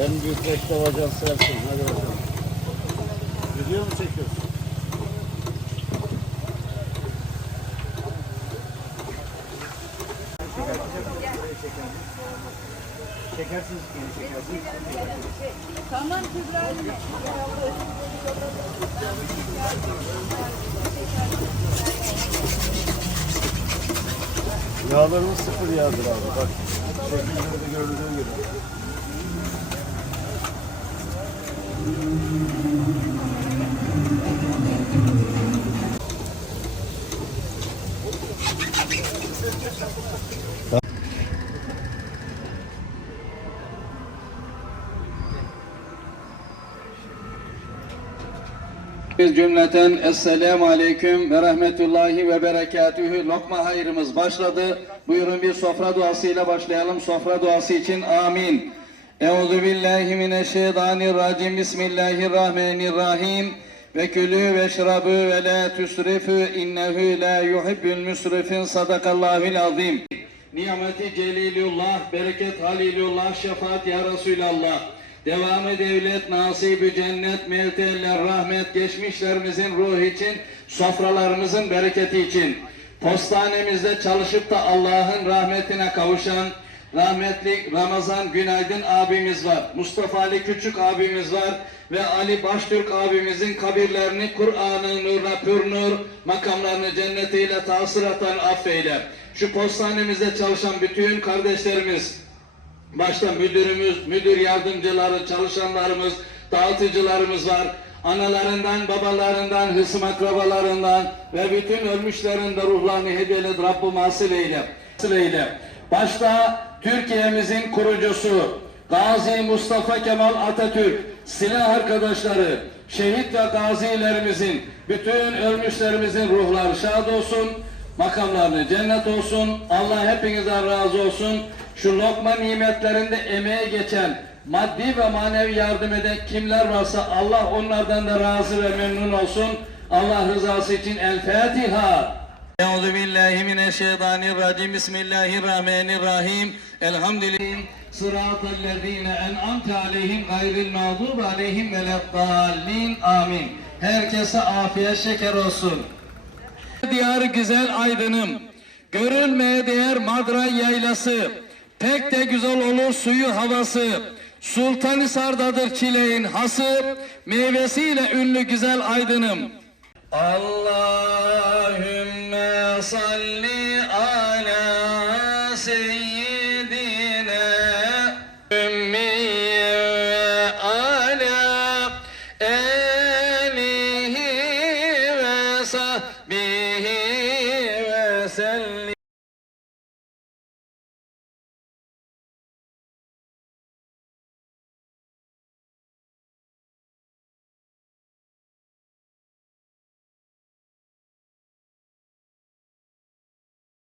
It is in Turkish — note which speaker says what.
Speaker 1: En büyük reklam ajansı sensin. Hadi bakalım. Video mu çekiyorsun?
Speaker 2: Şekersiz şekersiz.
Speaker 3: Tamam Kübra'cığım.
Speaker 1: Yağlarımız sıfır yağdır abi. Bak şekillerde görüldüğü gibi.
Speaker 4: Biz cümleten Esselamu Aleyküm ve Rahmetullahi ve Berekatühü. Lokma hayrımız başladı. Buyurun bir sofra duasıyla başlayalım. Sofra duası için amin. Euzu billahi mineşşeytanirracim. Bismillahirrahmanirrahim. Ve külü ve şrabu ve la tüsrifu innehu la yuhibbul müsrifin. Sadakallahul azim. Nimeti celilullah, bereket halilullah, şefaat ya Resulallah. Devamı devlet, nasibi cennet, mevteller, rahmet, geçmişlerimizin ruhu için, sofralarımızın bereketi için. Postanemizde çalışıp da Allah'ın rahmetine kavuşan, rahmetli Ramazan Günaydın abimiz var. Mustafa Ali Küçük abimiz var. Ve Ali Baştürk abimizin kabirlerini Kur'an'ın nuruna pür nur, makamlarını cennetiyle tasiratan affeyle. Şu postanemizde çalışan bütün kardeşlerimiz, Başta müdürümüz, müdür yardımcıları, çalışanlarımız, dağıtıcılarımız var. Analarından, babalarından, hısım akrabalarından ve bütün ölmüşlerin de ruhlarını hediyeled Rabbim asıl eyle. Asıl eyle. Başta Türkiye'mizin kurucusu Gazi Mustafa Kemal Atatürk, silah arkadaşları, şehit ve gazilerimizin, bütün ölmüşlerimizin ruhları şad olsun, makamlarını cennet olsun. Allah hepinizden razı olsun. Şu lokma nimetlerinde emeğe geçen, maddi ve manevi yardım eden kimler varsa Allah onlardan da razı ve memnun olsun. Allah rızası için El Fatiha. Euzu billahi mineşşeytanirracim. Bismillahirrahmanirrahim. Elhamdülillah. Sıratellezine en'amte aleyhim gayril mağdubi aleyhim veleddallin. Amin. Herkese afiyet şeker olsun. Diyarı güzel aydınım, görülmeye değer Madray yaylası, pek de güzel olur suyu havası. Sultanhisar'dadır çileğin hası, meyvesiyle ünlü güzel aydınım. Allahümme ümmiye ve ala elihi ve sahbihi ve sellim.